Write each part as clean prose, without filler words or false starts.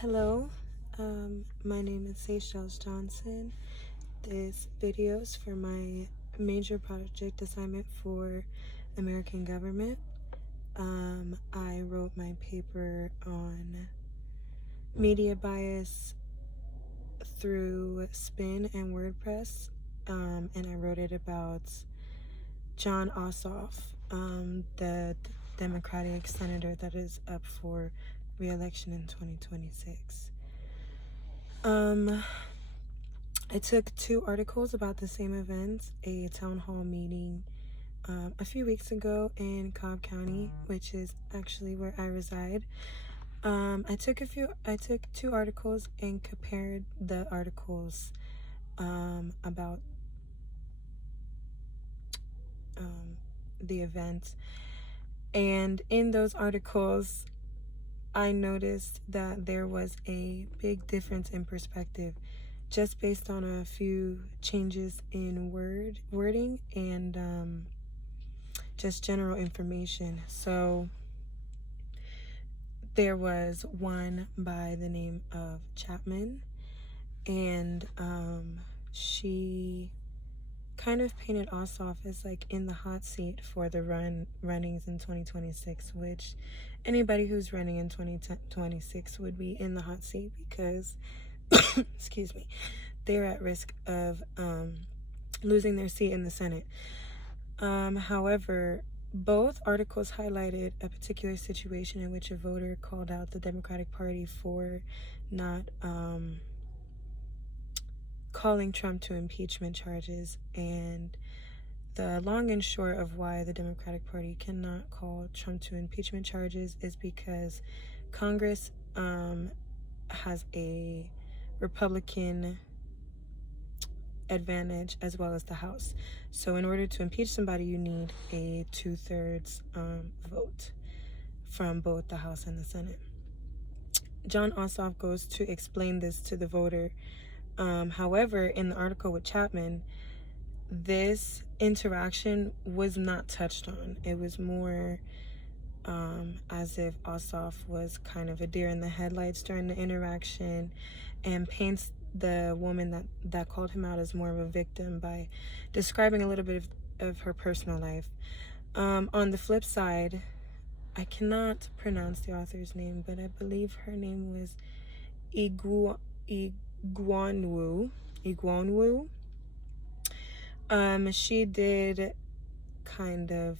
Hello, my name is Seychelles Johnson. This video is for my major project assignment for American government. I wrote my paper on media bias through Spin and WordPress, and I wrote it about Jon Ossoff, the Democratic senator that is up for re-election in 2026. I took 2 articles about the same event, a town hall meeting a few weeks ago in Cobb County, which is actually where I reside. I took 2 articles and compared the articles about the event, and in those articles I noticed that there was a big difference in perspective just based on a few changes in wording and just general information. So there was one by the name of Chapman, and she kind of painted Ossoff as like in the hot seat for the runnings in 2026, which anybody who's running in 2026 would be in the hot seat because excuse me, they're at risk of losing their seat in the Senate. However, both articles highlighted a particular situation in which a voter called out the Democratic Party for not calling Trump to impeachment charges, and the long and short of why the Democratic Party cannot call Trump to impeachment charges is because Congress has a Republican advantage as well as the House. So in order to impeach somebody, you need a 2/3 vote from both the House and the Senate. Jon Ossoff goes to explain this to the voter. However, in the article with Chapman, this interaction was not touched on. It was more as if Ossoff was kind of a deer in the headlights during the interaction and paints the woman that called him out as more of a victim by describing a little bit of her personal life. On the flip side, I cannot pronounce the author's name, but I believe her name was Egonwu. She did kind of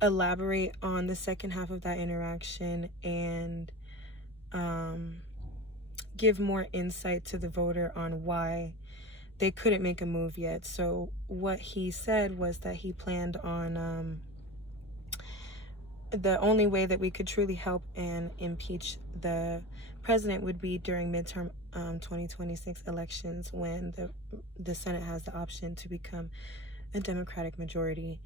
elaborate on the second half of that interaction and give more insight to the voter on why they couldn't make a move yet. So what he said was that he planned on the only way that we could truly help and impeach the president would be during midterm 2026 elections, when the Senate has the option to become a Democratic majority.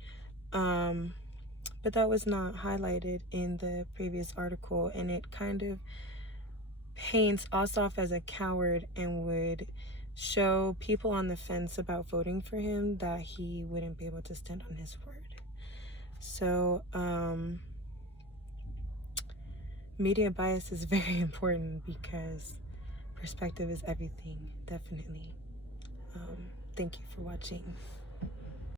But that was not highlighted in the previous article, and it kind of paints Ossoff as a coward and would show people on the fence about voting for him that he wouldn't be able to stand on his word. So media bias is very important because perspective is everything, definitely. Thank you for watching.